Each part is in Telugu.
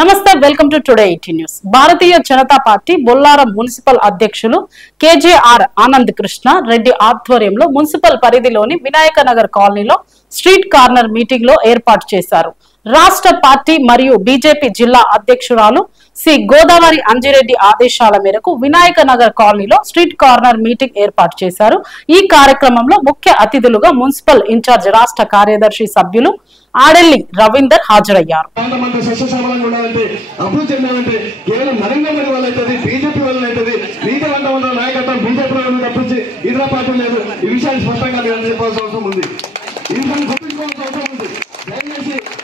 నమస్తే, welcome to today 18 news. Bharatiya Janata party Bollaram municipal అధ్యక్షులు కేజేఆర్ ఆనంద్ కృష్ణ రెడ్డి ఆధ్వర్యంలో మున్సిపల్ పరిధిలోని వినాయక నగర్ కాలనీలో స్ట్రీట్ కార్నర్ మీటింగ్ లో ఏర్పాటు చేశారు. రాష్ట్ర పార్టీ మరియు బీజేపీ జిల్లా అధ్యక్షురాలు సి గోదావరి అంజిరెడ్డి ఆదేశాల మేరకు వినాయక నగర్ కాలనీలో స్ట్రీట్ కార్నర్ మీటింగ్ ఏర్పాటు చేశారు. ఈ కార్యక్రమంలో ముఖ్య అతిథులుగా మున్సిపల్ ఇన్ఛార్జ్ రాష్ట్ర కార్యదర్శి సభ్యులు ఆడెల్లి రవీందర్ హాజరయ్యారు.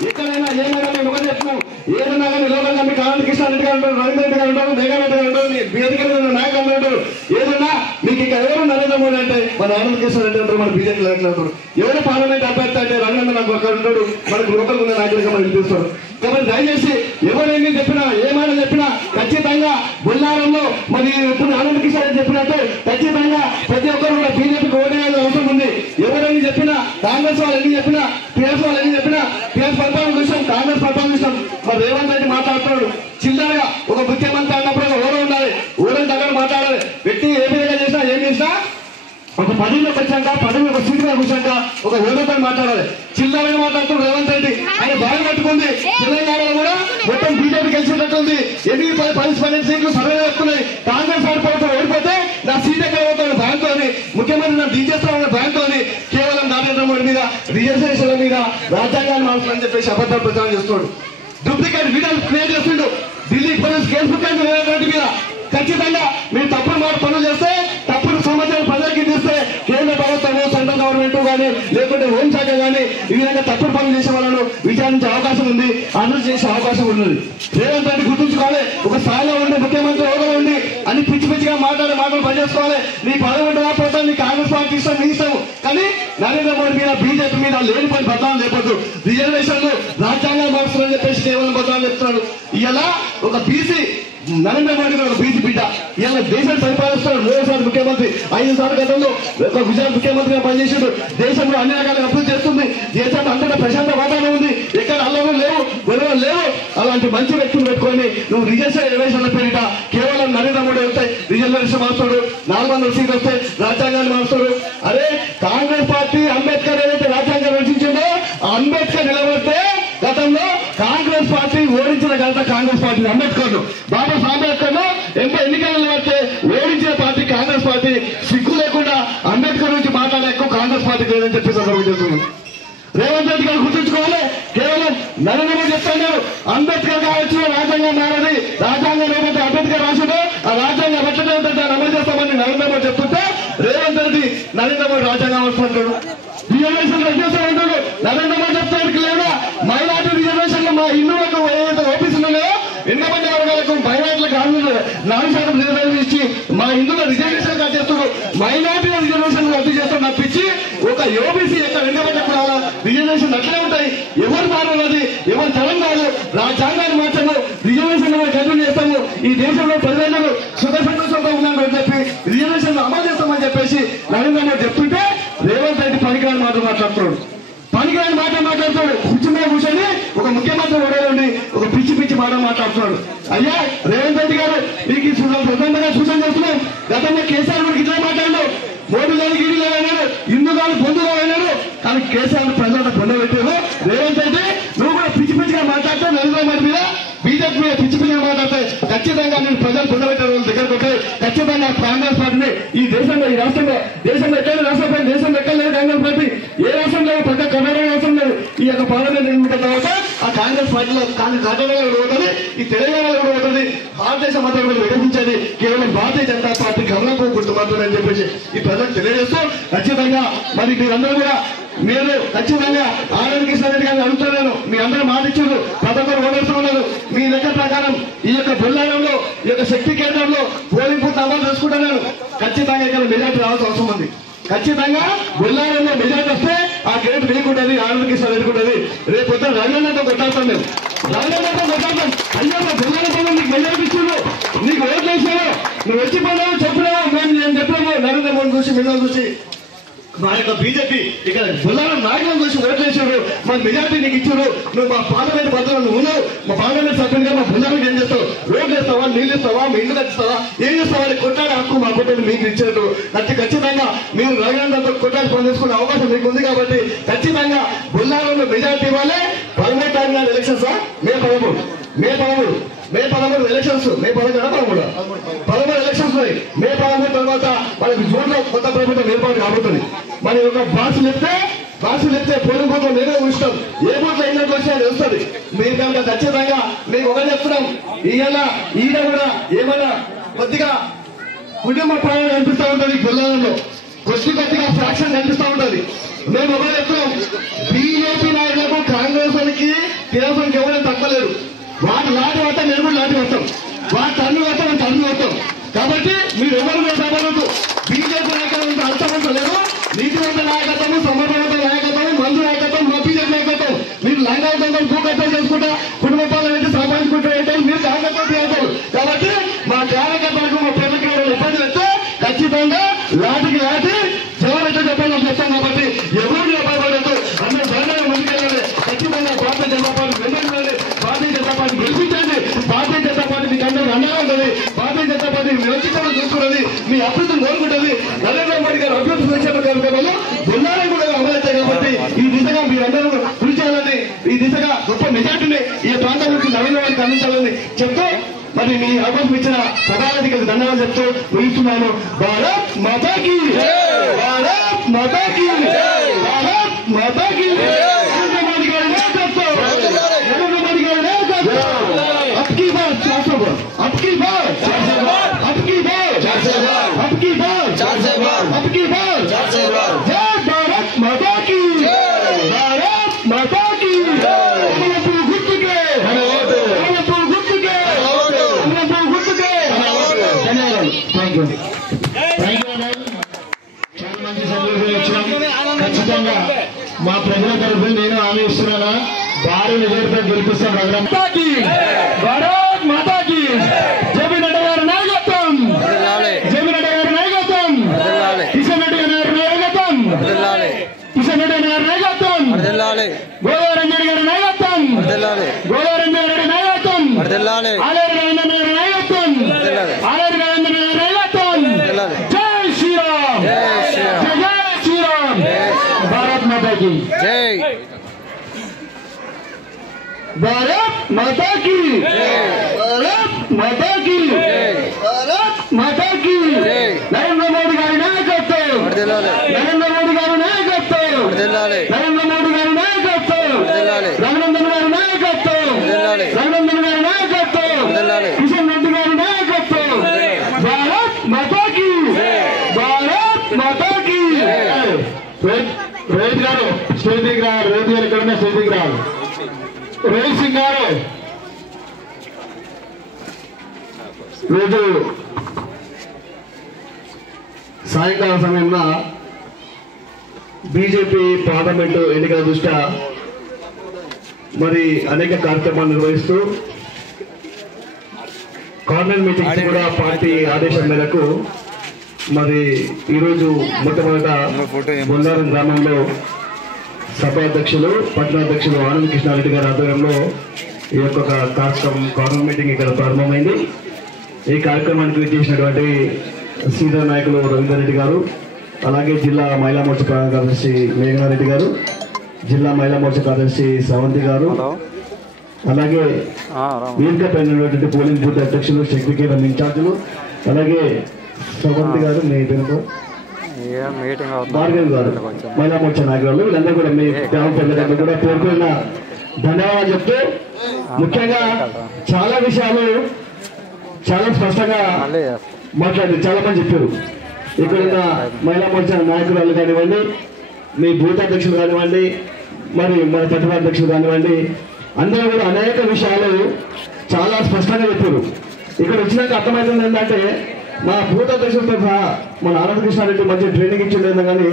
ఎక్కడైనా ఏమైనా మేము ఒకటి చెప్తున్నాం, ఏదైనా కానీ లోకల్గా మీకు ఆనంద్ కృష్ణ రెడ్డి గారు ఉంటారు, రవీంద్ర రెడ్డి గారు ఉంటారు, మేఘారెడ్డి గారు ఉంటారు, వేదిక నాయకులు ఉంటారు. ఏదైనా మీకు ఇక ఎవరు నరేంద్ర మోడీ అంటే మన ఆనంద్ కృష్ణ రెడ్డి ఉంటారు, మన బీజేపీ నాయకులు ఉంటారు. ఎవరు పార్లమెంట్ అభ్యర్థి అంటే రవీంద్ర నాకు అక్కడ ఉంటాడు, మనకు లోకల్ ఉన్న నాయకులుగా మనకి తెలుస్తారు. కాబట్టి దయచేసి ఎవరేమి చెప్పినా ఏమైనా చెప్పినా ఖచ్చితంగా బొల్లారంలో మరి ఇప్పుడు ఆనంద్ కృష్ణ రెడ్డి చెప్పినట్టు ఖచ్చితంగా ప్రతి ఒక్కరు కూడా బీజేపీకి ఓటేయాల్సిన అవసరం ఉంది. ఎవరైనా చెప్పినా కాంగ్రెస్ వాళ్ళు ఎన్ని చెప్పినా టీఆర్ఎస్ వాళ్ళు ఎన్ని చెప్పినా టీఆర్ఎస్ పరిపాలన చూసాం, కాంగ్రెస్ పరిపాలన చూసాం. మరి రేవంత్ రెడ్డి మాట్లాడుతున్నాడు చిల్లరగా ఒక ముఖ్యమంత్రి అన్నప్పుడు ఓరం ఉండాలి, ఓరం దగ్గర మాట్లాడాలి. వ్యక్తి ఏ విధంగా చేసినా ఏం చేసినా ఒక పదవిలోకి వచ్చాక పదవి ఒక సీట్ మీద కూర్చాక ఒక హోదాతో మాట్లాడాలి. చిల్లరగా మాట్లాడుతూ రేవంత్ రెడ్డి ఆయన బాగా పట్టుకుంది. తెలంగాణలో కూడా మొత్తం బీజేపీ గెలిచేటట్టుంది. 12 సీట్లు సర్వే వస్తున్నాయి. కాంగ్రెస్ పార్టీ ఓడిపోతే నా సీట్ ఎక్కడ పోతాడు భయంతో, ముఖ్యమంత్రి నన్ను దించేస్తామన్న భయంతో కేవలం నరేంద్ర మోడీ మీద రిజర్వేషన్ల మీద రాజ్యాంగాన్ని మార్చాలని చెప్పేసి అబద్ధాలు ప్రచారం చేస్తున్నాడు. డూప్లికేట్ వీడియోలు క్రియేట్ చేస్తుండు. Delhi police case book Revanth Reddy మీద. ఖచ్చితంగా మీరు తప్పుడు మాట పనులు చేస్తే, తప్పుడు సమాచారం ప్రజలకి తీస్తే కేంద్ర ప్రభుత్వము సెంట్రల్ గవర్నమెంట్ కానీ లేకుంటే హోంశాఖ కానీ ఈ విధంగా తప్పుడు పనులు చేసే వాళ్ళను విచారించే అవకాశం ఉంది, అరెస్ట్ చేసే అవకాశం ఉన్నది. రేవంత్ రెడ్డి గుర్తుంచుకోవాలి, ఒక స్థాయిలో ఉండి ముఖ్యమంత్రి హోదాలో ఉండి అన్ని పిచ్చి పిచ్చిగా మాటలు పనిచేసుకోవాలి. నీ పదవి ఉంటుందా పోతా, నీ కాంగ్రెస్ పార్టీ ఇష్టం నీ ఇష్టం, కానీ నరేంద్ర మోడీ మీద బీజేపీ మీద లేని పని బదనాలు లేపొద్దు. రిజర్వేషన్లు రాజ్యాంగాన్ని మార్చుకోవాలని చెప్పేసి కేవలం బదనాలు చెప్తున్నాడు. ఇలా ఒక బీసీ నరేంద్ర మోడీ గారు బీసీ బిడ్డ ఇలా దేశాన్ని పరిపాలిస్తున్నాడు. 3వ సారి ముఖ్యమంత్రి, 5 సార్లు గతంలో ఒక గుజరాత్ ముఖ్యమంత్రిగా పనిచేసాడు. దేశంలో అన్ని రకాల అభివృద్ధి చేస్తుంది. దేశంలో అంతటా ప్రశాంత వాతావరణం ఉంది, ఎక్కడ అల్లలు లేవు, గొడవలు లేవు. అలాంటి మంచి వ్యక్తులు పెట్టుకొని నువ్వు రిజర్వేషన్ల పేరిట కేవలం నరేంద్ర మోడీ వస్తాయి రిజర్వేషన్ మారుస్తాడు, 400 సీట్లు వస్తాయి, రాజ్యాంగాన్ని మారుస్తాడు. అరే కాంగ్రెస్ పార్టీ అంబేద్కర్ ఏదైతే రాజ్యాంగం రచించిందో అంబేద్కర్ నిలబడితే గతంలో కాంగ్రెస్ పార్టీ ఓడించిన ఘనత కాంగ్రెస్ పార్టీ. అంబేద్కర్ బాబా అంబేద్కర్ ఎన్నికలలో పడితే ఓడించిన పార్టీ కాంగ్రెస్ పార్టీ. సిగ్గు లేకుండా అంబేద్కర్ నుంచి మాట్లాడే ఎక్కువ కాంగ్రెస్ పార్టీకి లేదని చెప్పి సందర్భం రేవంత్ రెడ్డి గారు గుర్తుంచుకోవాలి. కేవలం నరేంద్ర మోడీ చెప్తున్నారు అంబేద్కర్ కావచ్చు రాజ్యాంగం మారది, రాజ్యాంగం ఏదైతే అంబేద్కర్ రాశాడో ఆ రాజ్యాంగం ఎట్లనే ఉంటుందో అమలు చేస్తామని నరేంద్ర మోడీ చెప్తుంటే రేవంత్ రెడ్డి నరేంద్ర మోడీ రాజ్యాంగం వస్తుంటాడు, రిజర్వేషన్ తగ్గిస్తామంటాడు. నరేంద్ర మోడీ చెప్తానికి లేదా మైనార్టీ రిజర్వేషన్లు మా హిందువులకు ఏదైతే ఓపీసీలు ఉన్నాయో వెనుకబడ్డ వర్గాలకు మైనార్టీలకు 4% రిజర్వేషన్ ఇచ్చి మా హిందువుల రిజర్వేషన్ కట్ చేస్తున్నారు, మైనార్టీ రిజర్వేషన్ రద్దు చేస్తాం తప్పించి ఒక ఓబీసీ యొక్క వెనుకబడ్డ కులాల రిజర్వేషన్ అట్లే ఉంటాయి. ఎవరు మారన్నది ఎవరు చలం కాదు, రాజ్యాంగాన్ని మార్చము, రిజర్వేషన్ కంటిన్యూ చేస్తాము, ఈ దేశంలో ప్రజలు సుఖ సంతోషంతో ఉన్నామని చెప్పి రిజర్వేషన్ అమలు చేస్తామని చెప్పేసి నరేంద్ర మోడీ చెప్తుంటే రేవంత్ రెడ్డి పనికిరాని మాట మాట్లాడుతున్నాడు. పనికిరాని మాట మాట్లాడుతాడు. కుర్చీ మీద కూర్చొని ఒక ముఖ్యమంత్రి ఓడేయండి ఒక పిచ్చి పిచ్చి మాట మాట్లాడుతున్నాడు. అయ్యా రేవంత్ రెడ్డి గారు మీకు స్వతంత్రంగా సూచన చేస్తున్నాం. గతంలో కేసీఆర్ కూడా ఇట్లా మాట్లాడు, మోడీ గారు గిడి అయినాడు, హిందూ గారు బంధువులు అయినాడు, కానీ కేసీఆర్ ప్రజలను పొందబెట్టారు. రేవంత్ రెడ్డి నువ్వు కూడా పిచ్చి పిచ్చిగా మాట్లాడితే నరేంద్ర మోడీ మీద బీజేపీ మీద పిచ్చి పిచ్చిగా మాట్లాడితే ఖచ్చితంగా నేను ప్రజలు పొందబెట్టారు వాళ్ళ దగ్గరకు వస్తే ఖచ్చితంగా కాంగ్రెస్ పార్టీని ఈ దేశంలో ఈ రాష్ట్రంలో ఎక్కడ రాష్ట్రంపై దేశంలో ఎక్కడ లేదు కాంగ్రెస్ పార్టీ, ఏ రాష్ట్రంలో పక్క కర్ణాటక రాష్ట్రం లేదు. ఈ యొక్క పార్లమెంట్ ఎన్నికల తర్వాత ఆ కాంగ్రెస్ పార్టీలో కర్ణాటకలో కూడా పోతుంది, ఈ తెలంగాణలో కూడా పోతుంది. భారతదేశం అంతా కూడా వికసించేది కేవలం భారతీయ జనతా పార్టీ గమనంతో గుర్తుపడుతుంది అని చెప్పేసి ఈ ప్రజలకు తెలియజేస్తూ ఖచ్చితంగా మరి మీరందరూ కూడా మీరు ఖచ్చితంగా ఆనంద్ కృష్ణ రెడ్డి గారిని అడుగుతున్నాను. మీ అందరూ మాట ఇచ్చారు, ప్రతి ఒక్కరు ఓడేస్తున్నారు. మీ లెక్క ప్రకారం ఈ యొక్క బొల్లారంలో ఈ యొక్క శక్తి కేంద్రంలో పోలింగ్ బూత్ అమలు చేసుకుంటున్నాను. ఖచ్చితంగా ఇక్కడ మెజార్టీ రావాల్సిన అవసరం ఉంది. ఖచ్చితంగా బొల్లారంలో మెజార్టీ వస్తే ఆ గేట్ వేయకుంటుంది, ఆనంద్ కృష్ణ వేయకుంటుంది. రేపు పొద్దున రంగన్నతో కొట్టాడుతాం మేము, రంగన్నతో కొట్టాడుతాం. అయ్యా బొల్లారంతో నీకు మెజార్టీ ఇచ్చిండు, నీకు ఓట్లు వేసావు, నువ్వు వచ్చిపోయినావు చెప్పినావు, నేను చెప్పినాము నరేంద్ర మోడీ చూసి మిమ్మల్ని చూసి మా యొక్క బీజేపీ ఇక్కడ బొల్లారం నాయకులను చూసి ఓట్లేసారు, మా మెజార్టీ నీకు ఇచ్చారు, నువ్వు మా పార్లమెంట్ పద్ధతులు నువ్వు ఉన్నావు, మా పార్లమెంట్ సభ్యునిగా మా బొల్లారం ఏం చేస్తావు, రోడ్లు వేస్తావా, నీళ్ళు ఇస్తావా, మీ ఇంట్లో ఇస్తావా, ఏం చేస్తావా అని కొట్టాడే హక్కు మా కొట్టాడు మీకు ఇచ్చారు. ఖచ్చితంగా మీరు రఘునందన్తో కొట్టాడి పని చేసుకునే అవకాశం మీకు ఉంది కాబట్టి ఖచ్చితంగా బొల్లారంలో మెజార్టీ వాళ్ళే 13 ఎలక్షన్స్ మే 13 ఎలక్షన్స్ మే 13 ఎలక్షన్స్ ఉన్నాయి. మే 13 తర్వాత మనకి జూన్ లో కొత్త ప్రభుత్వం ఏర్పాటు కాబోతుంది. మరి ఒక భాషలు చెప్తే పోలింగ్ బూత్ నేనే ఉంచుతాం, ఏ బూత్ లో ఎన్నో వచ్చినా వస్తుంది. మీరు కనుక ఖచ్చితంగా మీకు ఒకటి చెప్తున్నాం, ఈయన కూడా ఏమన్నా కొద్దిగా కుటుంబ ప్రాణం కనిపిస్తూ ఉంటుంది, బొల్లారంలో కొద్దిగా ఫ్రాక్షన్ కనిపిస్తూ ఉంటుంది. మేము ఒకటి చెప్తున్నాం, బీజేపీ నాయకులకు కాంగ్రెస్ వారికి టీఆర్ఎస్ ఎవరైనా తక్కువలేరు. వాటి లాటి వస్తాం, మేము కూడా లాటి వస్తాం, వాటి తన్ను వస్తాం, మేము తన్ను వస్తాం. కాబట్టి మీరు ఎవరు సభలు బీజేపీ నాయకత్వం అర్థవంతలేదు, నీతివంత నాయకత్వం, సమర్థవంత నాయకత్వం, మందు నాయకత్వం, మా బీజేపీ నాయకత్వం. మీరు లంగావతం భూకత్వం చేసుకుంటా కుటుంబ పాలన సంపాదించుకుంటూ మీరు కార్యకర్తలు చేస్తారు. కాబట్టి మా కార్యకర్తలకు మా ప్రజలకు ఇబ్బంది పెడితే ఖచ్చితంగా లాటికి లాటి జవాబు చెప్పాలని చెప్తాం. కాబట్టి ఎవరు భయపడద్దు, అందరూ ధైర్యంగా ముందుకెళ్ళాలి. ఖచ్చితంగా భారతీయ జనతా పార్టీ వెంటనే భారతీయ జనతా పార్టీ గెలిపించండి. భారతీయ జనతా పార్టీ మీకు అందరూ అండగా ఉంటుంది. భారతీయ జనతా పార్టీ నిరంతరం చూసుకున్నది, మీ అభివృద్ధిని కోరుకుంటుంది. నరేంద్ర మోడీ గారు అభివృద్ధి సంక్షేమ కార్యక్రమంలో బొల్లారం కూడా అమలవుతాయి. కాబట్టి ఈ దిశగా మీరందరూ కృషి చేయాలని, ఈ దిశగా గొప్ప మెజార్టీని ఈ ప్రాంతం నుంచి నరేంద్ర మోడీకి అందించాలని చెప్తూ మరి మీ అవకాశం ఇచ్చిన సభాధికారికి ధన్యవాదాలు చెప్తూ ముగిస్తున్నాను. భారత్ మాతాకి, భారత్ మాతాకి, భారత్ మాతాకి. నరేంద్ర మోడీ గారి నాయకత్వం, నరేంద్ర మోడీ గారి నాయకత్వం. అబ్కి బార్ 400 బార్, అబ్కి బార్ 400 బార్, అబ్కి బార్ 400 బార్, అబ్కి బార్ 400 బార్, అబ్కి బార్ 400 బార్. జై భారత్ మాతాకి, భారత్ మాతాకి. గుర్తుకే చాలా మంచి సందర్భం ఇచ్చినాం. ఖచ్చితంగా మా ప్రజల తరఫున నేను హామీ ఇస్తున్నానా, భారీ మెజారిటీతో గెలిపిస్తాం. భారత్ మాతాకి. జేపీ నడ్డా గారి నాయకత్వం, జేపీ నడ్డా గారి నాయకత్వం, కిషన్ రెడ్డి గారి నాయకత్వం, కిషన్ రెడ్డి గారి నాయకత్వం, గోదావరంజన్ గారి నాయకత్వం, గోదావరంజన్ గారి నాయకత్వం, ఆలేరు రవీంద్రన్ గారి నాయకత్వం, ఆలేరు రవీంద్రన్ గారి నాయకత్వం. జై శ్రీరామ్, జై శ్రీరామ్. భారత్ మాతాకి జై, భారత్ మాతాకి, భారత్ మాతాకి, భారత్ మాతాకి. నరేంద్ర మోడీ గారి నాయకత్వం, నరేంద్ర మోడీ గారి నాయకత్వం, నరేంద్ర మోడీ గారి నాయకత్వం, రఘునందన్ గారి నాయకత్వం, రఘునందన్ గారి నాయకత్వం, కిషన్ రెడ్డి గారి నాయకత్వం. భారత్ మాతాకి, భారత్ మాతాకి. రోహిత్ గారు స్టేజ్ దగ్గర, రోహిత్ గారు ఎక్కడున్నా స్టేజ్ దగ్గర. రోహిత్ సింగ్ గారు రోజు సాయంకాల సమయంలో బీజేపీ పార్లమెంటు ఎన్నికల దృష్ట్యా మరి అనేక కార్యక్రమాలు నిర్వహిస్తూ కార్నర్ మీటింగ్స్ కూడా పార్టీ ఆదేశం మేరకు మరి ఈరోజు మొట్టమొదట బొల్లారం గ్రామంలో సభాధ్యక్షులు పట్టణాధ్యక్షులు ఆనంద్ కృష్ణారెడ్డి గారి ఆధ్వర్యంలో ఈ యొక్క కార్నర్ మీటింగ్ ఇక్కడ ప్రారంభమైంది. ఈ కార్యక్రమానికి చేసినటువంటి సీనియర్ నాయకులు రవీందర్ రెడ్డి గారు, అలాగే జిల్లా మహిళా మోర్చా ప్రధాన కార్యదర్శి మేఘనారెడ్డి గారు, జిల్లా మహిళా మోర్చా కార్యదర్శి శ్రవంతి గారు, అలాగే వేదికపై ఉన్నటువంటి పోలింగ్ బూత్ అధ్యక్షులు శక్తి కేంద్రం ఇన్ఛార్జీలు, అలాగే శ్రవంతి గారు, మీ పేరు భార్గవి గారు, మహిళా మోర్చా నాయకులు, వీళ్ళందరూ కూడా మీ గ్రామ ప్రజలందరూ కూడా పేర్కొన్న ధన్యవాదాలు చెప్తూ ముఖ్యంగా చాలా విషయాలు చాలా స్పష్టంగా మాట్లాడారు, చాలా మంది చెప్పారు. ఇక్కడ ఉన్న మహిళా మోర్చా నాయకురాలు కానివ్వండి, మీ బూత్ అధ్యక్షులు కానివ్వండి, మరి మన పట్టణాధ్యక్షులు కానివ్వండి, అందరూ కూడా అనేక విషయాలు చాలా స్పష్టంగా చెప్పారు. ఇక్కడ వచ్చినాక అర్థమవుతుంది ఏంటంటే మా బూత్ అధ్యక్షులతో సహా మన ఆనంద్ కృష్ణారెడ్డి మంచి ట్రైనింగ్ ఇచ్చిండే, కానీ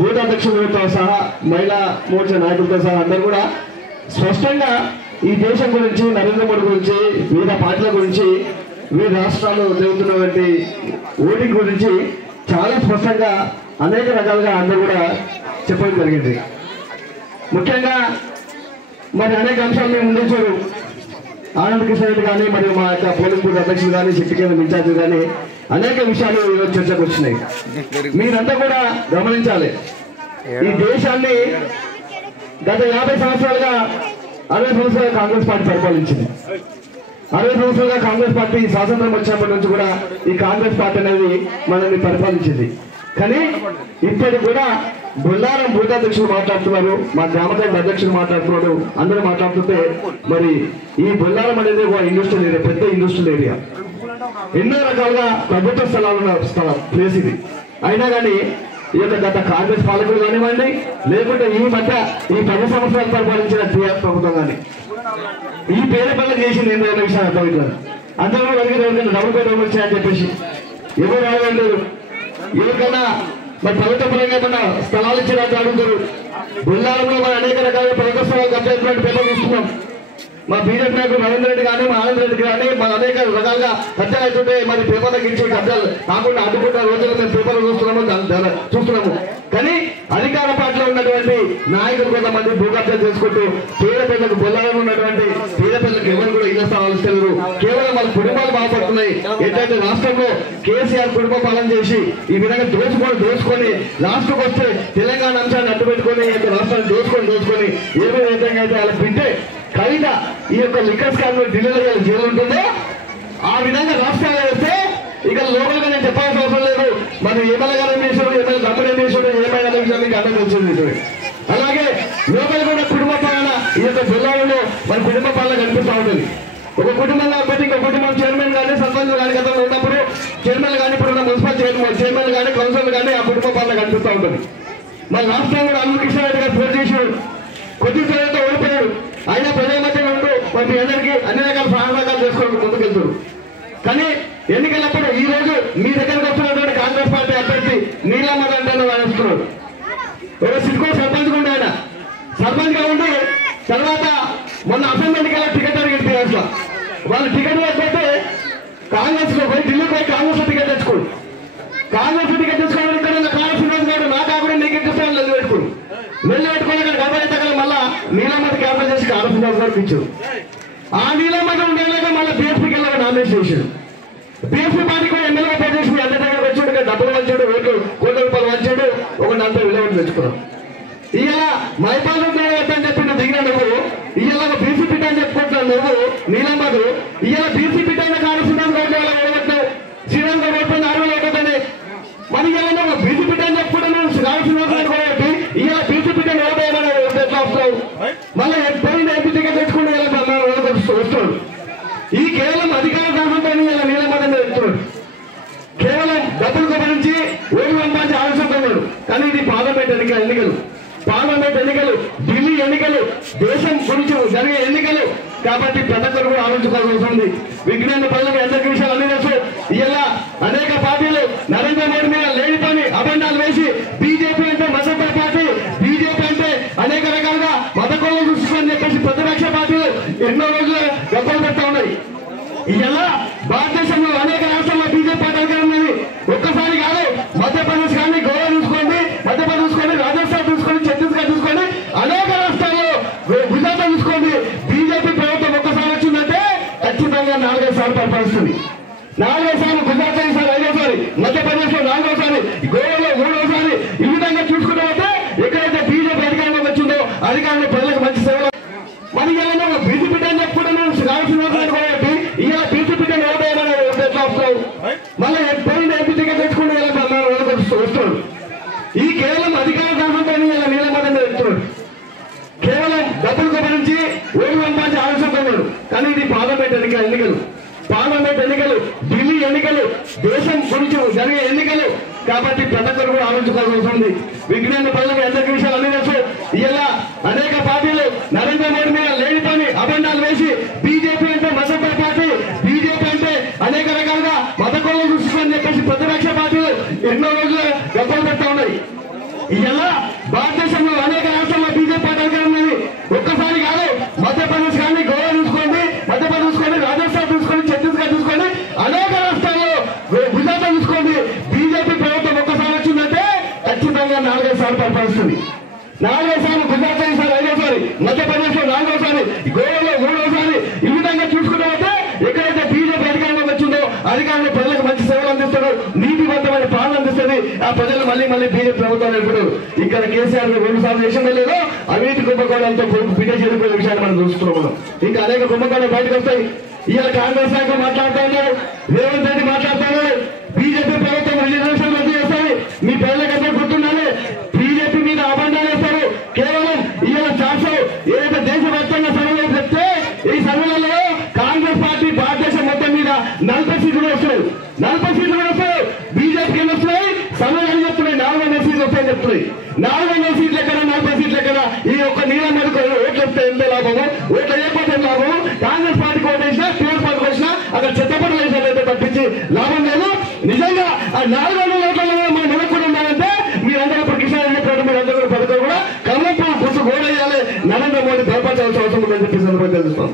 బూత్ అధ్యక్షులతో సహా మహిళా మోర్చా నాయకులతో సహా అందరూ కూడా స్పష్టంగా ఈ దేశం గురించి, నరేంద్ర మోడీ గురించి, వివిధ పార్టీల గురించి, వివిధ రాష్ట్రాలు జరుగుతున్నటువంటి ఓటింగ్ గురించి చాలా స్పష్టంగా అనేక రకాలుగా అందరూ కూడా చెప్పడం జరిగింది. ముఖ్యంగా మరి అనేక అంశాలు మేము ముందుంచారు. ఆనంద్ కిషోర్ రెడ్డి కానీ మరియు మా యొక్క పోలింగ్ బూత్ అధ్యక్షులు కానీ శక్తి కేంద్రం ఇన్ఛార్జీలు కానీ అనేక విషయాలు ఈరోజు చర్చకు వచ్చినాయి. మీరంతా కూడా గమనించాలి, ఈ దేశాన్ని గత 50 సంవత్సరాలుగా 60 సంవత్సరాలుగా కాంగ్రెస్ పార్టీ పరిపాలించింది. 60 సంవత్సరాలుగా కాంగ్రెస్ పార్టీ స్వాతంత్రం వచ్చినప్పటి నుంచి కూడా ఈ కాంగ్రెస్ పార్టీ అనేది మనల్ని పరిపాలించింది. కానీ ఇప్పటికి కూడా బొల్లారం బూత్ అధ్యక్షులు మాట్లాడుతున్నారు, మా గ్రామ పంచాయతీ అధ్యక్షులు మాట్లాడుతున్నారు, అందరూ మాట్లాడుతుంటే మరి ఈ బొల్లారం అనేది ఒక ఇండస్ట్రియల్ ఏరియా, పెద్ద ఇండస్ట్రియల్ ఏరియా, ఎన్నో రకాలుగా ప్రభుత్వ స్థలాలు ఉన్న ప్లేస్ ఇది. అయినా కానీ ఈ యొక్క గత కాంగ్రెస్ పాలకులు కానివ్వండి, లేకుంటే ఈ మధ్య ఈ 10 సంవత్సరాలు పరిపాలించిన టీఆర్ఎస్ ప్రభుత్వం కానీ ఈ పేద పనులు చేసింది ఏంటో విషయాలు అర్థమవుతుంది. అందరూ కూడా అడిగిన డబుల్ బెడ్రూమ్ వచ్చాయని చెప్పేసి ఎవరు రావట్లేదు. ఎవరికైనా మరి ప్రభుత్వ పరంగా ఏమన్నా స్థలాలు ఇచ్చినట్టు అడుగుతారు. బొల్లారంలో మరి అనేక రకాల ప్రభుత్వ స్థలాలు కట్టేటువంటి పేపర్లు ఇస్తున్నాం. మా బీజేపీ నాయకులు నరేంద్ర రెడ్డి కానీ మా ఆనంద్ రెడ్డి కానీ మన అనేక రకాలుగా కబ్జాలు అవుతుంటే మరి పేపర్లకు ఇచ్చి కబ్జాలు కాకుండా అడ్డుకుంటున్న రోజులు మేము పేపర్లు చూస్తున్నాము. కానీ అధికార పార్టీలో ఉన్నటువంటి నాయకులు కొంతమంది భూకబ్జాలు చేసుకుంటూ పేద పిల్లలకు బొల్లారంలో ఉన్నటువంటి పేద పిల్లలకు ఎవరు కూడా ఇళ్ల స్థలాలు ఇస్తారు. కేవలం వాళ్ళ కుటుంబాలు బాగుపడుతున్నాయి. ఏంటంటే రాష్ట్రంలో కేసీఆర్ కుటుంబ పాలన చేసి ఈ విధంగా దోచుకొని లాస్ట్కి వస్తే తెలంగాణ అంశాన్ని అడ్డు పెట్టుకొని రాష్ట్రాన్ని దోచుకొని ఏ విధంగా అయితే వాళ్ళకి వింటే కవిత ఈ యొక్క లిక్కర్ స్కామ్ ఢిల్లీలో జైలు ఉంటుందో ఆ విధంగా రాష్ట్రాలు వేస్తే ఇక లోకల్ గా నేను చెప్పాల్సిన అవసరం లేదు. మరి ఎమ్మెల్యే గారు ఏం చేశాడు, ఎమ్మెల్యే తమ్ముడు ఏం చేశాడు, ఏమైనా విషయం మీకు అర్థం వచ్చింది. అలాగే లోకల్ కూడా కుటుంబ పాలన ఈ యొక్క జిల్లాలో మన కుటుంబ పాలన కనిపిస్తూ ఉంటుంది. ఒక కుటుంబం కాబట్టి ఇంకో కుటుంబం చైర్మన్ కానీ సర్పంచ్ కానీ గతంలో ఉన్నప్పుడు చైర్మన్ కానీ ఇప్పుడు మున్సిపల్ చైర్మన్ కానీ కౌన్సిలర్ కానీ ఆ కుటుంబ పాలన కనిపిస్తూ ఉంటుంది. మన రాష్ట్రం కూడా ఆనంద్ కిషోర్ రెడ్డి గారు పోటీ చేశాడు, కొద్ది సమయంతో ఓడిపోయాడు. అయినా ప్రజల మధ్య ఉంటూ ప్రతి అందరికీ అన్ని రకాల సహాయకాలు చేసుకోవడానికి ముందుకెళ్తారు. కానీ ఎన్నికలప్పుడు ఈ రోజు మీ దగ్గరకు వస్తున్నటువంటి కాంగ్రెస్ పార్టీ అభ్యర్థి నీలమ్మదంటే వస్తున్నాడు. ఒక సిడ్కో సర్పంచ్ ఉండే ఆయన సర్పంచ్ గా ఉండి తర్వాత మొన్న అసెంబ్లీ ఎన్నికల టికెట్ అడిగింది టీఆర్ఎస్ లో. వాళ్ళు టికెట్ లేకపోతే కాంగ్రెస్ లో పోయి ఢిల్లీకి పోయి కాంగ్రెస్ లో టికెట్ తెచ్చుకోడు. కాంగ్రెస్ టికెట్ తెచ్చుకోవడం ఇక్కడ కాంగ్రెస్ శ్రీనివాస్ గారు నా కాకుండా నీకు ఇస్తాను నెల్లు పెట్టుకోడు. నెల్లు పెట్టుకోవాలి కానీ గర్భరైతే కదా మళ్ళా నీలమ్మది క్యాన్సల్ చేసి కాంగ్రెస్ శ్రీనివాస్ గారికి ఇచ్చారు. ఆ నీలమ్మది ఉండేలాగా మళ్ళీ బీఎస్పీకి వెళ్ళాక నామినేషన్ చేశాడు. బీఎస్పీ పార్టీ కూడా ఎమ్మెల్యే పోటీ చేసి అందరి దగ్గర వచ్చాడు, డబ్బులు వంచాడు, కోట్ల రూపాయలు వంచాడు, ఒక 40 విలువలు తెచ్చుకున్నాం. ఇలా మైపాలు అని చెప్పిన దిగిన నువ్వు ఇవాళ బీసీ పిట్ట అని చెప్పుకుంటున్నావు నువ్వు నీలమ్మదు. ఇవాళ బీసీ పిట్ట కాంగ్రెస్ ఓడగొట్టావు, శ్రీరామ్ గారు ఓడిపోయింది 60 ఓటని మరి ఇలా నువ్వు బీసీ పిట్ట అని చెప్పుకుంటున్నావు. శ్రీరామ్ కాబట్టి ఇవాళ బీసీ పిట్టని ఓడేయమని ఎట్లా వస్తావు? మళ్ళీ పోయిన ఎంపీ టికెట్ తెచ్చుకుంటే వస్తున్నాడు. ఈ కేవలం అధికార దాహంతో ఇలా నీలమ్మదని చెప్తున్నాడు. కేవలం డబ్బులు గమనించి ఓటు పంపాల్సి ఆలోచిస్తున్నాడు. కానీ ఇది పార్లమెంట్ ఎన్నికలు, ఢిల్లీ ఎన్నికలు, దేశం గురించి జరిగే ఎన్నికలు కాబట్టి ప్రతి ఒక్కరు కూడా ఆలోచించాల్సి వస్తుంది. విజ్ఞాన ప్రజలకు అందరికీ విషయాలు అన్ని తెలుసు. ఇలా అనేక పార్టీలు నరేంద్ర మోడీ మీద లేని పని అబండాలు వేసి బీజేపీ అంటే మతపర పార్టీ, బీజేపీ అంటే అనేక రకాలుగా మతకోళ్ళు చూసుకోని చెప్పేసి ప్రతిపక్ష పార్టీలు ఎన్నో రోజులు గొప్పలు పెడతా ఉన్నాయి. ఇలా భారతదేశంలో అనేక రాష్ట్రాల్లో బీజేపీ పార్టీ అధికారం ఉంది. ఒక్కసారి కాదు, మధ్యప్రదేశ్ కానీ గోవా చూసుకోండి, రాజస్థాన్ చూసుకోండి, ఛత్తీస్గఢ్ చూసుకోండి, అనేక రాష్ట్రాల్లో గుజరాత్ చూసుకోండి. బీజేపీ ప్రభుత్వం ఒక్కసారి వచ్చిందంటే ఖచ్చితంగా 4-5 సార్లు పరిపాలిస్తుంది. 4-5 సార్లు గుజరాత్ ఈసారి 5వసారి, మధ్యప్రదేశ్ లో 4వసారి, గోవాలో 3వసారి. ఈ విధంగా చూసుకుంటే ఎక్కడైతే బీజేపీ అధికారంలోకి వచ్చిందో అధికారంలో ప్రజలకు మంచి సేవలు మరి ఇలా బీజేపీ అని చెప్పుకుంటున్నాం. కాబట్టి ఇలా బీజేపీ ఓడేయమని ఎట్లా వస్తావు? మళ్ళీ పోయిన ఎంపీ టికెట్ తెచ్చుకుంటే వస్తున్నాడు. ఈ కేవలం అధికార దాహంతో ఇలా నీలమ్మదని చెప్తున్నాడు. కేవలం డబ్బులు గమనించి ఓటు పంపాల్సి ఆలోచిస్తున్నాడు. కానీ ఇది పార్లమెంట్ ఎన్నికలు, ఢిల్లీ ఎన్నికలు, దేశం గురించి జరిగే ఎన్నికలు కాబట్టి ప్రతి ఒక్కరు కూడా ఆలోచించాల్సి వస్తుంది. విజ్ఞాన ప్రజలకు అందరికీ విషయాలు అన్ని తెలుసు. ఇలా అనేక పార్టీలు నరేంద్ర మోడీ మీద లేని పని అబండాలు వేసి బీజేపీ అంటే మతపర పార్టీ, బీజేపీ అంటే అనేక రకాలుగా మతకోళ్ళు చూసుకోని చెప్పేసి ప్రతిపక్ష పార్టీలు ఎన్నో రోజులు గొప్పలు పెడతా ఉన్నాయి. ఇలా భారతదేశంలో అనేక రాష్ట్రాల్లో బీజేపీ పార్టీ అధికారం ఉంది. ఒక్కసారి కాదు, మధ్యప్రదేశ్ కానీ గోవా చూసుకోండి, రాజస్థాన్ చూసుకోండి, ఛత్తీస్గఢ్ చూసుకోండి, అనేక రాష్ట్రాల్లో గుజరాత్ చూసుకోండి. బీజేపీ ప్రభుత్వం సార్లు పరిపాలిస్తుంది. 4వ సారి గుజరాత్ ఈసారి 5వ సారి, మధ్యప్రదేశ్ లో 4వ సారి, గోవాలో 3వ సారి. ఈ విధంగా చూసుకుంటే ఎక్కడైతే బీజేపీ అధికారంలోకి వచ్చిందో అధికారంలో ప్రజలకు మంచి సేవలు అందిస్తారు, నీతిబద్ధమైన పాలన అందిస్తుంది. ఆ ప్రజలు మళ్ళీ బీజేపీ ప్రభుత్వం నడుపుతారు. ఇక్కడ కేసీఆర్ 2 సార్లు చేసిన లేదో అవినీతి కుంభకోణాలతో బిడ్డ చేరుకునే విషయాన్ని మనం చూస్తున్నాం. ఇంకా అనేక కుంభకోణాలు బయటకు వస్తాయి. ఇవాళ కాంగ్రెస్ నాయకులు మాట్లాడుతూ ఉన్నారు, రేవంత్ రెడ్డి మాట్లాడుతున్నారు, బీజేపీ ప్రభుత్వం రిజర్వేషన్ రద్దు చేస్తాయి. మీ ప్రజలకంతా గుర్తుండాలి, బీజేపీ మీద అబంధాలు వేస్తారు. కేవలం ఇవాళ చార్ట్స్ ఏదైతే దేశవ్యాప్తంగా సర్వేలు చెప్తే ఈ సర్వేలలో కాంగ్రెస్ పార్టీ భారతదేశం మొత్తం మీద 40 సీట్లు వస్తాయి. 40 సీట్లు వస్తాయి. బీజేపీకి ఎన్ని వస్తున్నాయి? సర్వేలు చెప్తున్నాయి 400 సీట్లు వస్తాయని చెప్తున్నాయి. 400 సీట్లు ఎక్కడ, 40 సీట్లు ఎక్కడ? ఈ ఒక్క నీళ్ళ మీద ఓట్లు వస్తే ఎంత లాభము, ఓట్లు వేయకపోతే లాభము. కాంగ్రెస్ పార్టీకి ఓటు వేసినా, టీఆర్ఎస్ పార్టీకి వచ్చినా అక్కడ చెత్తపడి వేసినట్లయితే తప్పించి లాభం లేదు. నిజంగా ఆ 400 ఓట్లలో మనం నిలబడి ఉండాలంటే మీరందరూ ఇప్పుడు కృష్ణారెడ్డి మీరందరూ కూడా పథకం కూడా కమలపు గుర్తు గోడేయాలి, నరేంద్ర మోడీ బలపరచాల్సిన అవసరం ఉందని చెప్పి సందర్భంగా తెలుస్తాం.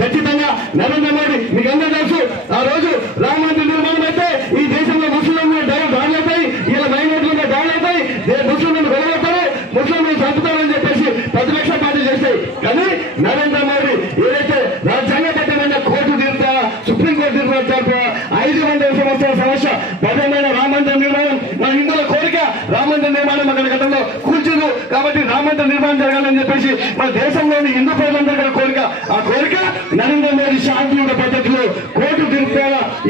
ఖచ్చితంగా నరేంద్ర మోడీ మీకు అందరూ తెలుసు, ఆ రోజు రామ మందిర్ నిర్మాణం అయితే ఈ దేశంలో ముస్లింలు దాడులు అవుతాయి, ఇలా మైనారిటీలు దాడులు అవుతాయి, ముస్లింలను గొడవవుతారు, ముస్లింలు చంపుతారని చెప్పేసి ప్రతిపక్ష పార్టీ చేస్తాయి. కానీ నరేంద్ర మోడీ ఏదైతే రాజ్యాంగబద్ధమైన కోర్టు తీర్పా, సుప్రీంకోర్టు తీర్పు 500 సంవత్సరాల సమస్య భద్రమైన రామ మందిర నిర్మాణం మన హిందువుల కోరిక. రామ మందిర నిర్మాణం మన గతంలో కూర్చుంది కాబట్టి రామ మందిర నిర్మాణం జరగాలని చెప్పేసి మన దేశంలోని హిందూ ప్రజలందరూ కోరిక. ఆ కోరిక నరేంద్ర మోడీ శాంతియుత పద్ధతిలో కోర్టు తీర్పు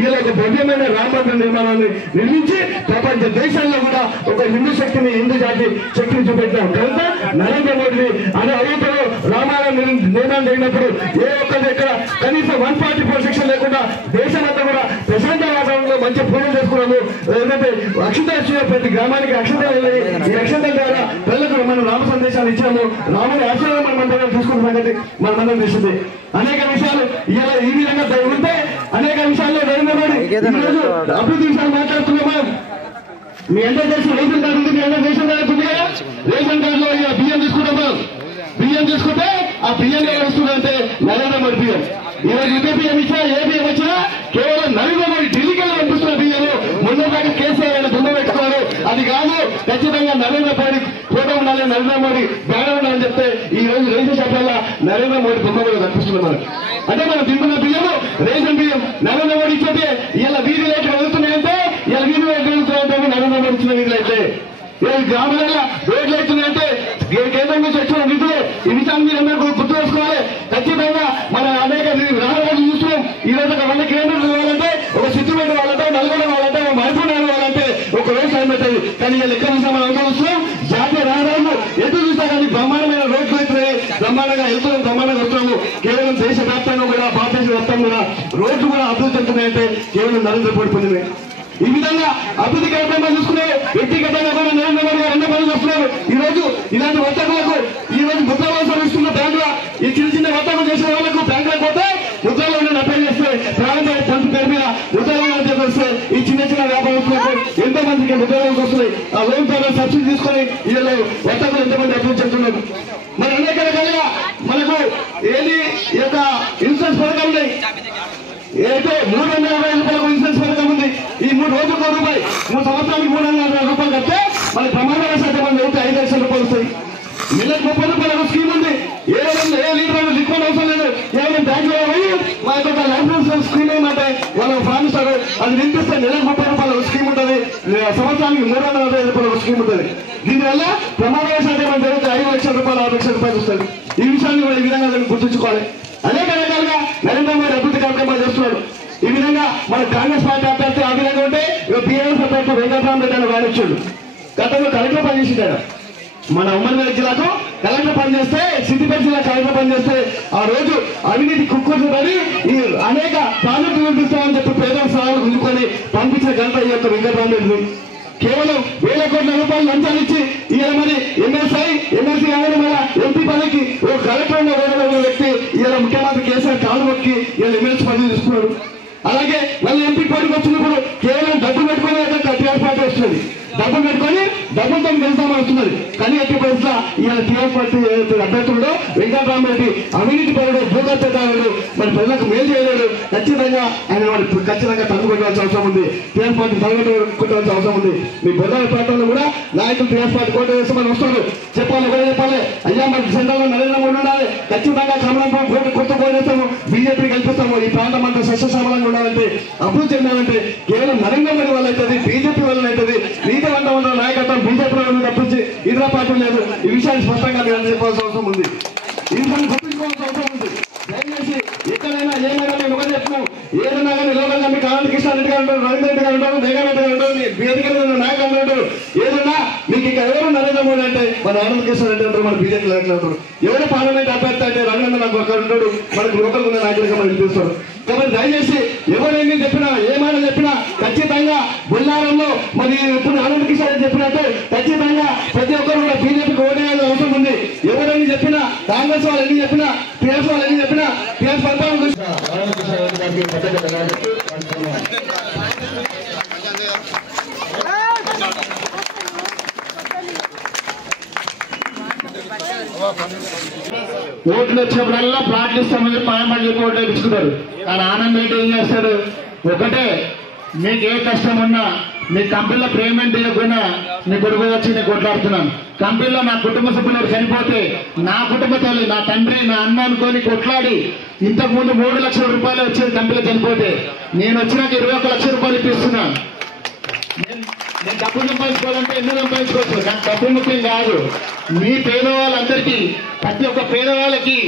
ఇలా ఒక భవ్యమైన రామ మందిర నిర్మాణాన్ని నిర్మించి ప్రపంచ దేశాల్లో కూడా ఒక హిందూ శక్తిని, హిందూ జాతి శక్తిని చూపెట్టాం. కనుక నరేంద్ర మోడీని అనే అడుగుతారు. రామాలయం నిర్మాణం జరిగినప్పుడు ఏ ఒక్కరి ఎక్కడ కనీసం 144 సెక్షన్ లేకుండా దేశమంతా కూడా ప్రశాంత వాతావరణంలో మంచి పూజలు చేసుకున్నాము. ఏదైతే అక్షంతలు వచ్చిన ప్రతి గ్రామానికి అక్షంతలు వెళ్ళి ఈ అక్షంతల ద్వారా ప్రజలకు మనం రామ సందేశాలు ఇచ్చాము. రాముని ఆశీర్వాదం మన మందిరం తీసుకున్న సంగతి మన మందిరం తెలిసింది. అనేక విషయాలు ఇలా ఈ విధంగా ఉంటే అనేక విషయాల్లో నరేంద్ర మోడీ ఈరోజు అభివృద్ధి విషయాలు మాట్లాడుతున్నాం. మనం మీ అందరూ తెలిసిన రేషన్ కార్డు ఉంది, మీ అందరూ రేషన్ కార్డు ఉంది కదా. రేషన్ కార్డులో ఇలా బియ్యం తీసుకుంటాం. మనం బియ్యం తీసుకుంటే ఆ బియ్యం ఎవరు వస్తుందంటే నరేంద్ర మోడీ బియ్యం. ఈరోజు యుద్ధ బియ్యం ఇచ్చినా, ఏ బియ్యం వచ్చినా కేవలం నరేంద్ర మోడీ ఢిల్లీకి వెళ్ళి పంపిస్తున్న బియ్యము. ముందు దాకా కేసీఆర్ దుమ్మ పెట్టుకున్నారు. అది కాదు, ఖచ్చితంగా నరేంద్ర మోడీ ఫోటో ఉండాలి, నరేంద్ర మోడీ బ్యానర్ ఉండాలని చెప్తే ఈ రోజు రేషన్ షాప్ వల్ల నరేంద్ర మోడీ బొమ్మ కూడా కనిపిస్తుంది మనకు. అంటే మనం తింటున్న బియ్యము రేషన్ బియ్యం నరేంద్ర మోడీ ఇచ్చే. ఇలా వీధి లైట్లు వెళ్తున్నాయంటే ఇలా వీధి లైట్లు వెళ్తున్నాయంటే నరేంద్ర మోడీ ఇచ్చిన వీధి లైట్లే. గ్రామాలలో రోడ్లు అవుతున్నాయంటే కేంద్రం నుంచి వచ్చిన నిధులు. ఈ విషయాన్ని మీరు అందరూ గుర్తు చేసుకోవాలి. ఖచ్చితంగా మన అనేక రాష్ట్రాలు చూస్తున్నాం. ఈ రోజు ఒక 100 కిలోమీటర్లు పోవాలంటే, ఒక సిద్దిపేట వాళ్ళంటే, నల్గొండ వాళ్ళంటే, ఒక మైపూర్ వాళ్ళంటే ఒక రోజు టైం పెట్టేది. కానీ ఇలా లెక్క చూసినా మనం అందరూ చూస్తున్నాం. జాతీయ రహదారులు ఎటు చూసినా కానీ బ్రహ్మాండమైన రోడ్లు అవుతున్నాయి, బ్రహ్మాండంగా వెళ్తున్నాం, బ్రహ్మాండంగా వస్తున్నాము. కేవలం దేశవ్యాప్తంగా కూడా, భారతదేశ వ్యాప్తంగా కూడా రోడ్లు కూడా అభివృద్ధి చెందుతున్నాయంటే కేవలం నరేంద్ర మోడీ పొందింది. ఈ విధంగా అభివృద్ధి కార్యక్రమాలు చూసుకునే వ్యక్తిగతంగా కూడా నరేంద్ర మోడీ గారు ఎన్నో పనులు చేస్తున్నారు. ఈ రోజు ఇలాంటి వర్తకులకు ఈ రోజు ముద్రలు ఇస్తున్న బ్యాంకుల ఈ చిన్న వర్తకులు చేసిన వాళ్ళకు బ్యాంకులకు పోతే ముద్రలో అప్లై చేస్తే ప్రారంభ పంపు పేరు మీద ముద్రలు వస్తే ఈ చిన్న వ్యాపారస్తులకు ఎంతో మందికి ముద్రలోకి వస్తున్నాయి. ఆ లోన్ ద్వారా సబ్సిడీ తీసుకొని వీళ్ళు వర్తకులు ఎంతమంది అభివృద్ధి చెందుతున్నారు. మరి అనేక రకాలుగా మనకు ఏది ఈ యొక్క ఇన్సూరెన్స్ పథకాలు ఉన్నాయి. ఏదైతే 350 రూపాయలకు ఇన్సూరెన్స్ పథకం ఉంది. ఈ 3 రోజులకు రూపాయి, 3 సంవత్సరానికి 350 రూపాయలు కడితే మన ప్రమాదవశాత్తు మన వెళ్తే 5 లక్షల రూపాయలు వస్తాయి. నెలకు 30 రూపాయలకు స్కీమ్ ఉంది. ఏ లీటర్ లిక్విడ్ అవసరం లేదు. కేవలం బ్యాంకులో పోయి మా యొక్క లైఫ్ ఇన్సూరెన్స్ స్కీమ్ ఏమంటే వాళ్ళు ఫామ్ ఇస్తారు. అది నింపిస్తే నెలకు 30 రూపాయల స్కీమ్ ఉంటుంది, సంవత్సరానికి 350 రూపాయల స్కీమ్ ఉంటుంది. దీనివల్ల ప్రమాదవశాత్తు మన జరిగితే 5 లక్షల రూపాయలు, 6 లక్షల రూపాయలు వస్తుంది. ఈ విషయాన్ని కూడా ఈ విధంగా గుర్తుంచుకోవాలి. అనేక రకాలుగా నరేంద్ర మోడీ అభివృద్ధి కార్యక్రమాలు చేస్తున్నాడు. ఈ విధంగా మన కాంగ్రెస్ పార్టీ అభ్యర్థి ఆ విధంగా ఉంటే టీఆర్ఎస్ అభ్యర్థి వెంకటరామరెడ్డి అని వాడిచ్చాడు. గతంలో కలెక్టర్ పనిచేసింటాడు. మన ఉమ్మడి జిల్లాకు కలెక్టర్ పనిచేస్తే, సిద్దిపేట జిల్లా కలెక్టర్ పనిచేస్తే ఆ రోజు అవినీతి కుక్కుపడి ఈ అనేక ప్రాజెక్టులు నిర్మిస్తామని చెప్పి పేదల సలహాలు గుంజుకొని పంపించిన ఘనత ఈ యొక్క వెంకటరామరెడ్డి. కేవలం 1000 కోట్ల రూపాయలు లంచాలు ఇచ్చి ఇలా మరి ఎమ్మెల్సీ కావడం వల్ల ఎంపీ పదవికి ఓ కలెక్టర్ వేరే వ్యక్తి ఇలా ముఖ్యమంత్రి కేసీఆర్ కాలు మొక్కి ఇలా ఎమ్మెల్సీ పదవి తీసుకున్నాడు. అలాగే మళ్ళీ ఎంపీ పోటీకి వచ్చినప్పుడు కేవలం డబ్బు పెట్టుకునే టీఆర్ఎస్ పార్టీ వస్తుంది. డబ్బులు పెట్టుకొని డబ్బులతో వెళ్తామని వస్తున్నది. కానీ ఎట్టి పరిస్థితుల్లో ఇవాళ టీఆర్ఎస్ పార్టీ అభ్యర్థుడు వెంకటరామరెడ్డి అవినీతి పరుడు, భూగర్భదారుడు, మరి ప్రజలకు మేలు చేయలేడు. ఖచ్చితంగా ఆయన మరి ఖచ్చితంగా తగ్గుకోవాల్సిన అవసరం ఉంది. టీఆర్ఎస్ పార్టీ తగ్గుకోవాల్సిన అవసరం ఉంది. మీ బొల్లాల ప్రాంతంలో కూడా నాయకులు టీఆర్ఎస్ పార్టీ కోట వేస్తామని వస్తారు. చెప్పాలి, కూడా చెప్పాలి. అయ్యా మరి సెంట్రల్లో నరేంద్ర మోడీ ఉండాలి. ఖచ్చితంగా కమలం కొత్త పోయేస్తాము, బీజేపీ కల్పిస్తాము. ఈ ప్రాంతం అంతా సస్యశ్యామలంగా ఉండాలంటే, అభివృద్ధి చెందాలంటే కేవలం నరేంద్ర మోడీ వల్ల అవుతుంది, బీజేపీ వల్ల అవుతుంది. నీతి వంట ఉన్న నాయకత్వం బీజేపీ వల్ల తప్పించి ఇతర పార్టీ లేదు. ఈ విషయాన్ని స్పష్టంగా నేను చెప్పాల్సిన అవసరం ఉంది. ఈ విషయాన్ని గుర్తుంచుకోవాల్సిన అవసరం ఉంది. దయచేసి ఎక్కడైనా ఏమైనా నేను ఒకటి చెప్తున్నాం, ఏదైనా కానీ లోకల్గా మీకు ఆనంద కృష్ణారెడ్డి గారు ఉంటారు, రవీంద్ర రెడ్డి గారు ఉంటారు, మేఘారెడ్డి గారు ఉంటారు, వేదిక నాయకులు ఉంటారు. ఏదైనా మీకు ఇక ఎవరు నరేంద్ర మోడీ అంటే మన ఆనంద కృష్ణారెడ్డి ఉంటారు, మన బీజేపీ నాయకులు ఉంటారు. ఎవరు పార్లమెంట్ అభ్యర్థి అంటే రవీంద్ర నాకు ఒక ఉంటాడు, మనకు లోకల్ ఉన్న నాయకులుగా మనకి తెలుస్తారు. కాబట్టి దయచేసి ఎవరేమి చెప్పినా ఏమైనా చెప్పినా ఖచ్చితంగా బొల్లారంలో మరి ఇప్పుడు ఆనంద కిషోర్ చెప్పినట్టు ఖచ్చితంగా ప్రతి ఒక్కరు కూడా బీజేపీకి ఓటేయాల్సిన అవసరం ఉంది. ఎవరైనా చెప్పినా, కాంగ్రెస్ వాళ్ళు ఎన్ని చెప్పినా, టీఆర్ఎస్ వాళ్ళు ఎన్ని చెప్పినా, టీఆర్ఎస్ పరిపాలన ఓట్లు వచ్చినప్పుడల్లా ప్లాట్లు ఇస్తామని మాయమాటలు చెప్పి ఓట్లు వేయించుకుంటారు. కానీ ఆనంద్ రెడ్డి ఏం చేస్తాడు, ఒకటే మీకు ఏ కష్టం ఉన్నా మీ కంపెనీలో పేమెంట్ ఇవ్వకుండా నీ కొడుకు వచ్చి నేను కొట్లాడుతున్నాను. కంపెనీలో నా కుటుంబ సభ్యులు చనిపోతే నా కుటుంబ తల్లి, నా తండ్రి, నా అన్న అనుకొని కొట్లాడి ఇంతకు ముందు 3 లక్షల రూపాయలు వచ్చేది కంపెనీలో చనిపోతే, నేను వచ్చినాక 21 లక్షల రూపాయలు ఇప్పిస్తున్నాను. నేను డబ్బు సంపాదించుకోవాలంటే ఎన్నో సంపాదించుకోవచ్చు, నాకు డబ్బు ముఖ్యం కాదు. మీ పేదవాళ్ళందరికీ, ప్రతి ఒక్క పేదవాళ్ళకి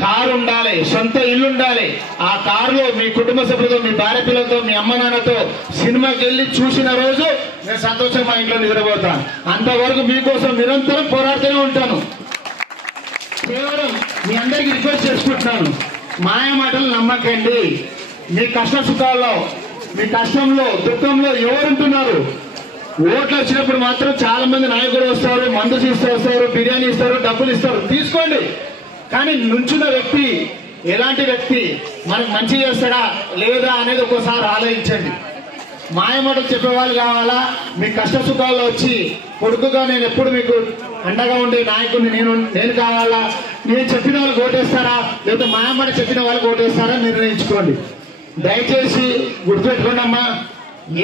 కారు ఉండాలి, సొంత ఇల్లు ఉండాలి. ఆ కారులో మీ కుటుంబ సభ్యులతో, మీ భార్య పిల్లలతో, మీ అమ్మ నాన్నతో సినిమాకి వెళ్ళి చూసిన రోజు నేను సంతోషం మా ఇంట్లో నిద్రపోతాను. అంతవరకు మీకోసం నిరంతరం పోరాడుతూనే ఉంటాను. కేవలం మీ అందరికీ రిక్వెస్ట్ చేసుకుంటున్నాను, మాయ మాటలు నమ్మకండి. మీ కష్ట సుఖాల్లో, మీ కష్టంలో, దుఃఖంలో ఎవరుంటున్నారు? ఓట్లు వచ్చినప్పుడు మాత్రం చాలా మంది నాయకులు వస్తారు, మందు వస్తారు, బిర్యానీ ఇస్తారు, డబ్బులు ఇస్తారు, తీసుకోండి. కానీ నుంచున్న వ్యక్తి ఎలాంటి వ్యక్తి, మనకు మంచి చేస్తాడా లేదా అనేది ఒకసారి ఆలోచించండి. మాయమాటలు చెప్పేవాళ్ళు కావాలా? మీ కష్ట సుఖాల్లో వచ్చి కొడుకుగా నేను ఎప్పుడు మీకు అండగా ఉండే నాయకుడిని నేను కావాలా? నేను చెప్పిన వాళ్ళకి ఓటేస్తారా లేదా మాయమాట చెప్పిన వాళ్ళకి ఓటేస్తారా నిర్ణయించుకోండి. దయచేసి గుర్తుపెట్టుకోండి అమ్మా,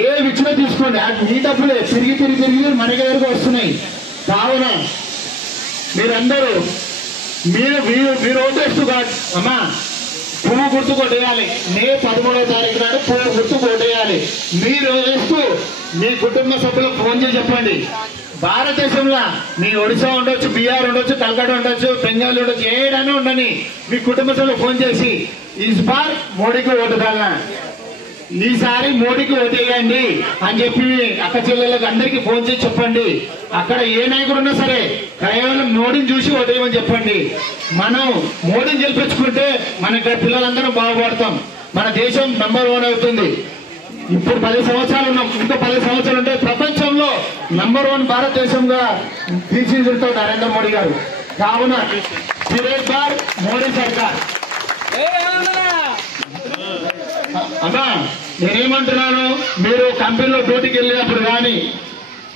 ఏ విచ్చినా తీసుకోండి, అది మీ డబ్బులే తిరిగి తిరిగి తిరిగి మన దగ్గరకు వస్తున్నాయి. కావున మీరందరూ మీరు ఓటేస్తూ కాదు అమ్మా, పువ్వు గుర్తు కొట్టేయాలి. మే 13వ తారీఖు నాడు పువ్వు గుర్తు కొట్టేయాలి. మీరు వేస్తూ మీ కుటుంబ సభ్యులకు ఫోన్ చేసి చెప్పండి. భారతదేశంలో మీ ఒడిశా ఉండొచ్చు, బీహార్ ఉండొచ్చు, కలకత్తా ఉండొచ్చు, బెంగాల్ ఉండొచ్చు, ఏదైనా ఉండని మీ కుటుంబ సభ్యులకు ఫోన్ చేసి ఇస్ బార్ మోడీకి ఓటు కావాలా, ఈసారి మోడీకి ఓటేయండి అని చెప్పి అక్క చెల్లెళ్ళకి అందరికీ ఫోన్ చేసి చెప్పండి. అక్కడ ఏ నాయకుడు ఉన్నా సరే కేవలం మోడీని చూసి ఓటేయమని చెప్పండి. మనం మోడీని గెలిపించుకుంటే మన ఇక్కడ పిల్లలందరం బాగుపడతాం, మన దేశం నంబర్ 1 అవుతుంది. ఇప్పుడు 10 సంవత్సరాలు ఉన్నాం, ఇంకా 10 సంవత్సరాలు ఉంటే ప్రపంచంలో నంబర్ 1 భారతదేశంగా తీర్చిదిద్దుతారు నరేంద్ర మోడీ గారు. కావున మోడీ సర్కార్. అమ్మా నేనేమంటున్నాను, మీరు కంపెనీలో డ్యూటీకి వెళ్ళినప్పుడు కానీ,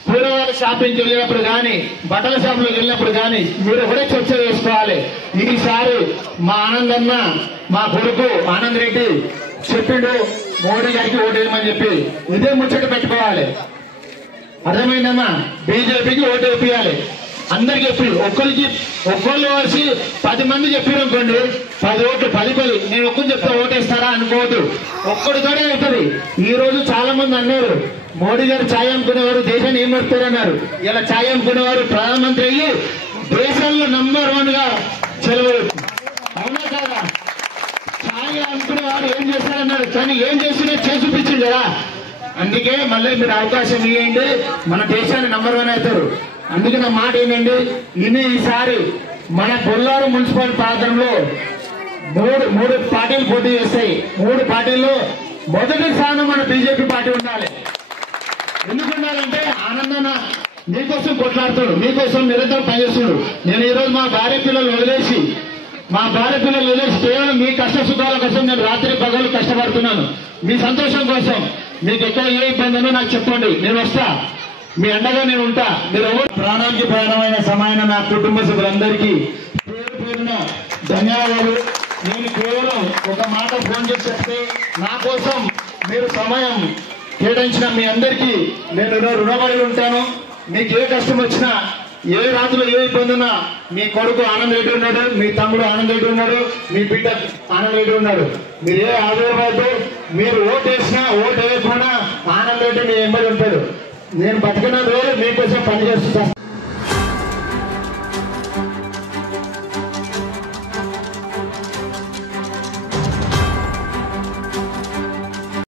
కూరగాయల షాపింగ్కి వెళ్ళినప్పుడు కానీ, బట్టల షాపులకు వెళ్ళినప్పుడు కానీ మీరు ఒకటే చర్చ చేసుకోవాలి. ఈసారి మా ఆనందన్న, మా కొడుకు ఆనంద్ రెడ్డి చెప్పిండు మోడీ గారికి ఓటేయమని చెప్పి ఇదే ముచ్చట పెట్టుకోవాలి. అర్థమైందమ్మా? బీజేపీకి ఓటు వేయాలి. అందరికి చెప్పి ఒక్కళ్ళు వచ్చి 10 మంది చెప్పారు అనుకోండి, 10 ఓట్లు 10 నేను ఒక్కరు చెప్తే ఓటేస్తారా అనుకోవద్దు, ఒక్కడితోనే అవుతుంది. ఈ రోజు చాలా మంది అన్నారు మోడీ గారు ఛాయ్ అనుకునేవారు దేశాన్ని ఏం పెడతారన్నారు. ఇలా ఛాయ్ అనుకునేవారు ప్రధానమంత్రి అయ్యి దేశంలో నంబర్ 1 గా చెలవరు. అవునా కాదా? ఛాయ్ అనుకునేవారు ఏం చేస్తారన్నారు, కానీ ఏం చేసినా చేసి చూపించింది కదా. అందుకే మళ్ళీ మీరు అవకాశం ఇవ్వండి, మన దేశాన్ని నంబర్ 1 అవుతారు. అందుకే నా మాట ఏంటండి, ఈసారి మన బొల్లారం మున్సిపల్ ప్రాంతంలో మూడు పార్టీలు పోటీ చేస్తాయి. 3 పార్టీల్లో మొదటి స్థానం మన బీజేపీ పార్టీ ఉండాలి. ఎందుకు ఉండాలంటే ఆనందన మీకోసం కొట్లాడుతాడు, మీకోసం నిరంతరం పనిచేస్తాడు. నేను ఈరోజు మా భార్య పిల్లలు వదిలేసి కేవలం మీ కష్ట సుఖాల కోసం నేను రాత్రి పగలు కష్టపడుతున్నాను. మీ సంతోషం కోసం. మీకు ఎక్కడ ఏ ఇబ్బంది ఉందో నాకు చెప్పండి, నేను వస్తా. మీ అండగా నేను ఉంటా. మీరు ప్రాణానికి ప్రాణమైన సమాన నా కుటుంబ సభ్యులందరికీ పేరు పేరున ధన్యవాదాలు. నేను కేవలం ఒక మాట ఫోన్ చేసి చెప్తే నా కోసం మీరు సమయం కేటాయించిన మీ అందరికీ నేను రుణపడి ఉంటాను. మీకు ఏ కష్టం వచ్చినా, ఏ రాత్రిలో ఏ ఇబ్బంది ఉన్నా మీ కొడుకు ఆనంద్ రెడ్డి ఉన్నాడు, మీ తమ్ముడు ఆనంద్ రెడ్డి ఉన్నాడు, మీ బిడ్డ ఆనంద్ రెడ్డి ఉన్నాడు. మీరు ఏ ఆధారపడదు. మీరు ఓటు వేసినా ఓటు వేయకుండా ఆనంద్ రెడ్డి మీ వెంబడి ఉంటాడు. నేను బతికిన రోజు మీకోసం పనిచేస్తాను.